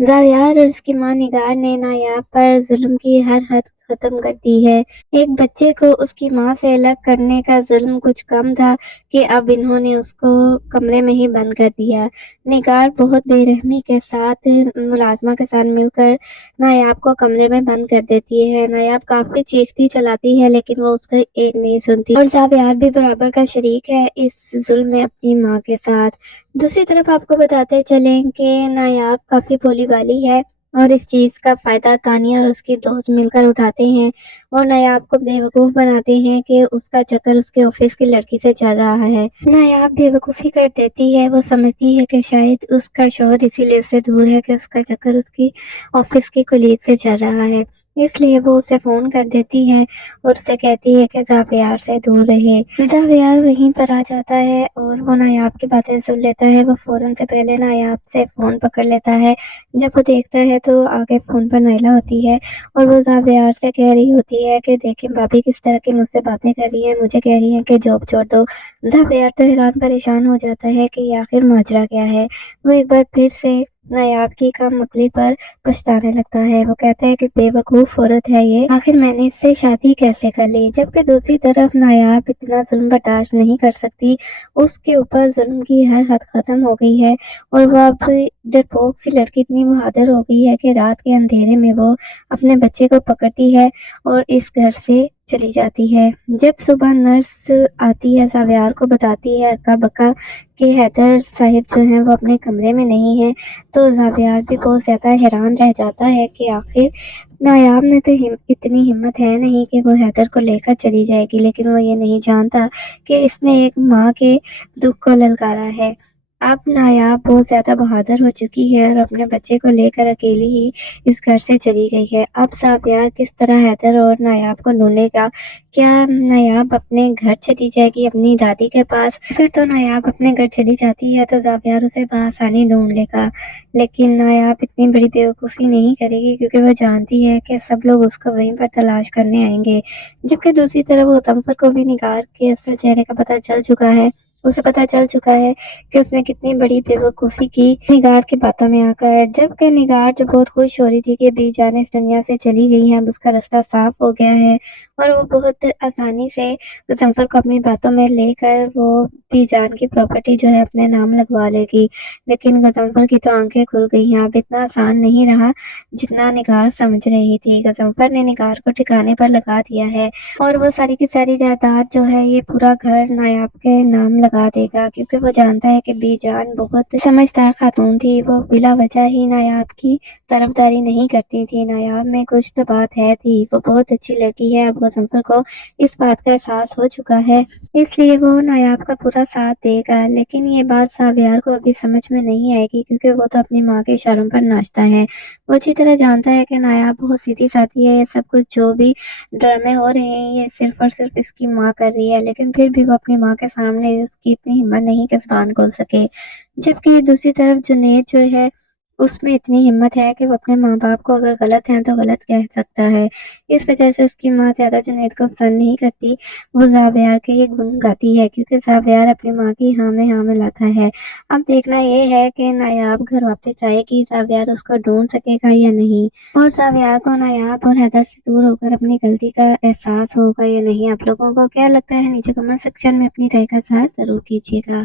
زاویار اور اس کی ماں نگار نے نایاب پر ظلم کی ہر حد ختم کر دی ہے۔ ایک بچے کو اس کی ماں سے الگ کرنے کا ظلم کچھ کم تھا کہ اب انہوں نے اس کو کمرے میں ہی بند کر دیا۔ نگار بہت بے رحمی کے ساتھ ملازمہ کے ساتھ مل کر نایاب کو کمرے میں بند کر دیتی ہے۔ نایاب کافی چیختی چلاتی ہے لیکن وہ اس کا ایک نہیں سنتی اور زاویار بھی برابر کا شریک ہے اس ظلم میں اپنی ماں کے ساتھ۔ دوسری طرف آپ کو بتاتے چلیں کہ نایاب کافی بھولی والی ہے اور اس چیز کا فائدہ تانیہ اور اس کے دوست مل کر اٹھاتے ہیں اور نایاب کو بے وقوف بناتے ہیں کہ اس کا چکر اس کے آفس کی لڑکی سے چل رہا ہے۔ نایاب بے وقوفی کر دیتی ہے، وہ سمجھتی ہے کہ شاید اس کا شوہر اسی لیے اس سے دور ہے کہ اس کا چکر اس کی آفس کی کولیگ سے چل رہا ہے، اس لیے وہ اسے فون کر دیتی ہے اور اسے کہتی ہے کہ زاویار سے دور رہے۔ زاویار وہیں پر آ جاتا ہے اور وہ نایاب کی باتیں سن لیتا ہے۔ وہ فوراً سے پہلے نایاب سے فون پکڑ لیتا ہے۔ جب وہ دیکھتا ہے تو آگے فون پر نیلا ہوتی ہے اور وہ زاویار سے کہہ رہی ہوتی ہے کہ دیکھیں بھابی کس طرح کی مجھ سے باتیں کر رہی ہیں، مجھے کہہ رہی ہیں کہ جاب چھوڑ دو۔ زاویار تو حیران پریشان ہو جاتا ہے کہ یہ آخر ماجرا کیا ہے۔ وہ ایک بار پھر سے نایاب کی کم عقلی پر پچھتانے لگتا ہے۔ وہ کہتا ہے کہ بے وقوف عورت ہے یہ، آخر میں نے اس سے شادی کیسے کر لی۔ جبکہ دوسری طرف نایاب اتنا ظلم برداشت نہیں کر سکتی، اس کے اوپر ظلم کی ہر حد ختم ہو گئی ہے اور وہ اب ڈرپوک سی لڑکی اتنی بہادر ہو گئی ہے کہ رات کے اندھیرے میں وہ اپنے بچے کو پکڑتی ہے اور اس گھر سے چلی جاتی ہے۔ جب صبح نرس آتی ہے زاویار کو بتاتی ہے اکا بکا کہ حیدر صاحب جو ہیں وہ اپنے کمرے میں نہیں ہیں، تو زاویار بھی بہت زیادہ حیران رہ جاتا ہے کہ آخر نایاب نے تو اتنی ہمت ہے نہیں کہ وہ حیدر کو لے کر چلی جائے گی، لیکن وہ یہ نہیں جانتا کہ اس نے ایک ماں کے دکھ کو للکارا ہے۔ اب نایاب بہت زیادہ بہادر ہو چکی ہے اور اپنے بچے کو لے کر اکیلی ہی اس گھر سے چلی گئی ہے۔ اب زاویار کس طرح حیدر اور نایاب کو ڈھونڈے گا؟ کیا نایاب اپنے گھر چلی جائے گی اپنی دادی کے پاس؟ اگر تو نایاب اپنے گھر چلی جاتی ہے تو زاویار اسے بآسانی ڈھونڈ لے گا، لیکن نایاب اتنی بڑی بیوقوفی نہیں کرے گی کیونکہ وہ جانتی ہے کہ سب لوگ اس کو وہیں پر تلاش کرنے آئیں گے۔ جبکہ دوسری طرف مظفر کو بھی نگار کے اصل چہرے کا پتہ چل چکا ہے۔ اسے پتہ چل چکا ہے کہ اس نے کتنی بڑی بیوقوفی کی نگار کی باتوں میں آ کر۔ جبکہ نگار جو بہت خوش ہو رہی تھی کہ بی جان اس دنیا سے چلی گئی ہے، اب اس کا راستہ صاف ہو گیا ہے اور وہ بہت آسانی سے مظفر کو اپنی باتوں میں لے کر وہ بی جان کی پراپرٹی جو ہے اپنے نام لگوا لے گی، لیکن مظفر کی تو آنکھیں کھل گئی ہیں۔ اب اتنا آسان نہیں رہا جتنا نگار سمجھ رہی تھی۔ مظفر نے نگار کو ٹھکانے پر لگا دیا ہے اور وہ ساری کی ساری جائیداد جو ہے یہ پورا گھر نایاب کے نام لگا دے گا، کیونکہ وہ جانتا ہے کہ بی جان بہت سمجھدار خاتون تھی، وہ بلا وجہ ہی نایاب کی طرفداری نہیں کرتی تھی۔ نایاب میں کچھ تو بات ہے تھی، وہ بہت اچھی لڑکی ہے۔ اب مظفر کو اس بات کا احساس ہو چکا ہے، اس لیے وہ نایاب کا پورا ساتھ دے گا، لیکن یہ بات زاویار کو ابھی سمجھ میں نہیں آئے گی کیونکہ وہ تو اپنی ماں کے اشاروں پر ناچتا ہے۔ وہ اچھی طرح جانتا ہے کہ نایاب بہت سیدھی سادھی ہے، یہ سب کچھ جو بھی ڈرامے ہو رہے ہیں یہ صرف اور صرف اس کی ماں کر رہی ہے، لیکن پھر بھی وہ اپنی ماں کے سامنے اس کی اتنی ہمت نہیں کہ زبان کھول سکے۔ جبکہ دوسری طرف جنید جو ہے اس میں اتنی ہمت ہے کہ وہ اپنے ماں باپ کو اگر غلط ہیں تو غلط کہہ سکتا ہے، اس وجہ سے اس کی ماں زیادہ جنید کو پسند نہیں کرتی۔ وہ زاویار کے یہ گن گاتی ہے کیونکہ زاویار اپنی ماں کی ہاں میں ہاں ملاتا ہے۔ اب دیکھنا یہ ہے کہ نایاب گھر واپس آئے گی، زاویار اس کو ڈھونڈ سکے گا یا نہیں، اور زاویار کو نایاب اور حیدر سے دور ہو کر اپنی غلطی کا احساس ہوگا یا نہیں۔ آپ لوگوں کو کیا لگتا ہے نیچے کمنٹ سیکشن میں اپنی رائے کا اظہار ضرور کیجیے گا۔